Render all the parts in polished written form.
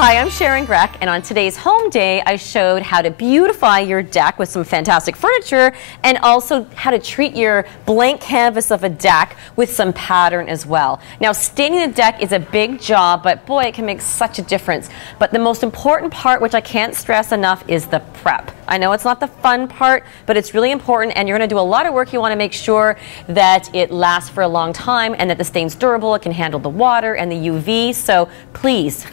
Hi, I'm Sharon Grech, and on today's Home Day, I showed how to beautify your deck with some fantastic furniture and also how to treat your blank canvas of a deck with some pattern as well. Now, staining the deck is a big job, but boy, it can make such a difference. But the most important part, which I can't stress enough, is the prep. I know it's not the fun part, but it's really important, and you're going to do a lot of work. You want to make sure that it lasts for a long time and that the stain's durable, it can handle the water and the UV, so please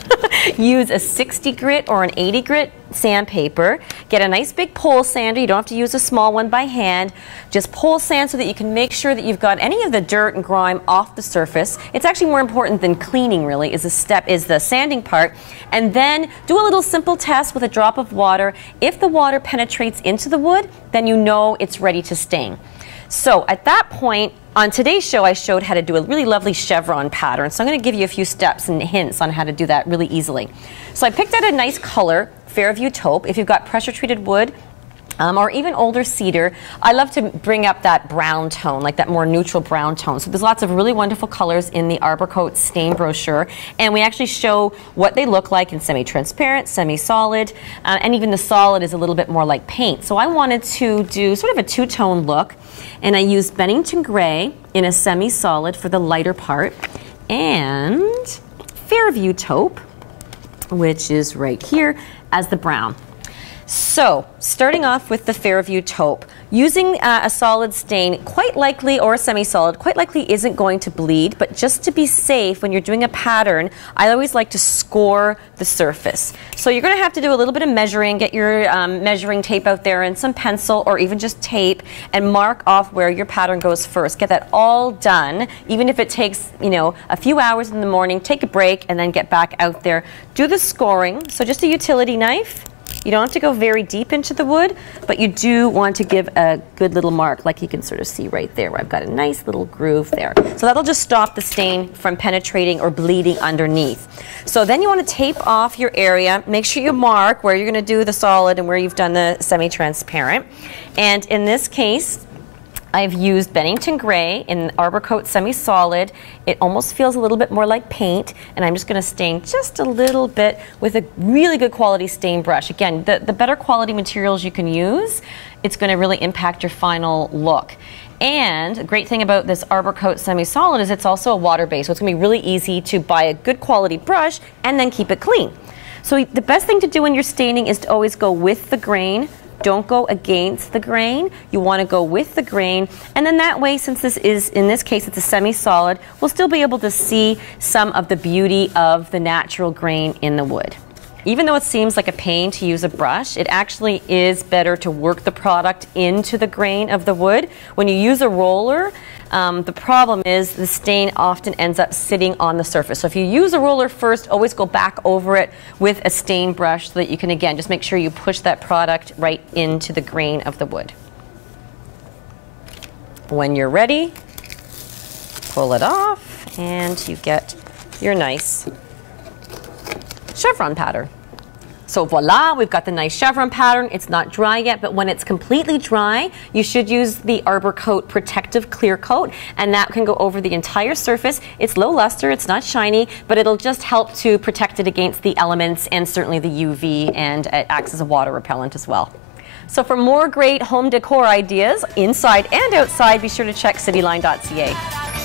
use a 60 grit or an 80 grit sandpaper. Get a nice big pole sander. You don't have to use a small one by hand. Just pole sand so that you can make sure that you've got any of the dirt and grime off the surface. It's actually more important than cleaning, really, is the sanding part. And then do a little simple test with a drop of water. If the water penetrates into the wood, then you know it's ready to stain. So at that point, on today's show, I showed how to do a really lovely chevron pattern. So I'm going to give you a few steps and hints on how to do that really easily. So I picked out a nice color, Fairview taupe. If you've got pressure-treated wood, or even older cedar, I love to bring up that brown tone, like that more neutral brown tone. So there's lots of really wonderful colors in the Arborcoat stain brochure, and we actually show what they look like in semi-transparent, semi-solid, and even the solid is a little bit more like paint. So I wanted to do sort of a two-tone look, and I used Bennington Gray in a semi-solid for the lighter part, and Fairview taupe, which is right here, as the brown. So, starting off with the Fairview taupe, using a solid stain, quite likely, or a semi-solid, quite likely isn't going to bleed, but just to be safe, when you're doing a pattern, I always like to score the surface. So you're going to have to do a little bit of measuring, get your measuring tape out there and some pencil, or even just tape, and mark off where your pattern goes first. Get that all done, even if it takes, you know, a few hours in the morning, take a break, and then get back out there. Do the scoring, so just a utility knife. You don't have to go very deep into the wood, but you do want to give a good little mark, like you can sort of see right there, where I've got a nice little groove there. So that'll just stop the stain from penetrating or bleeding underneath. So then you want to tape off your area. Make sure you mark where you're going to do the solid and where you've done the semi-transparent. And in this case, I've used Bennington Gray in Arborcoat semi-solid. It almost feels a little bit more like paint, and I'm just going to stain just a little bit with a really good quality stain brush. Again, the better quality materials you can use, it's going to really impact your final look. And the great thing about this Arborcoat semi-solid is it's also a water-based, so it's going to be really easy to buy a good quality brush and then keep it clean. So the best thing to do when you're staining is to always go with the grain. Don't go against the grain. You want to go with the grain, and then that way, since this is, in this case, it's a semi-solid, we'll still be able to see some of the beauty of the natural grain in the wood. Even though it seems like a pain to use a brush, it actually is better to work the product into the grain of the wood. When you use a roller, the problem is the stain often ends up sitting on the surface. So if you use a roller first, always go back over it with a stain brush so that you can, again, just make sure you push that product right into the grain of the wood. When you're ready, pull it off, and you get your nice chevron pattern. So voila, we've got the nice chevron pattern. It's not dry yet, but when it's completely dry, you should use the Arborcoat Protective Clear Coat, and that can go over the entire surface. It's low luster, it's not shiny, but it'll just help to protect it against the elements and certainly the UV, and it acts as a water repellent as well. So for more great home decor ideas, inside and outside, be sure to check cityline.ca.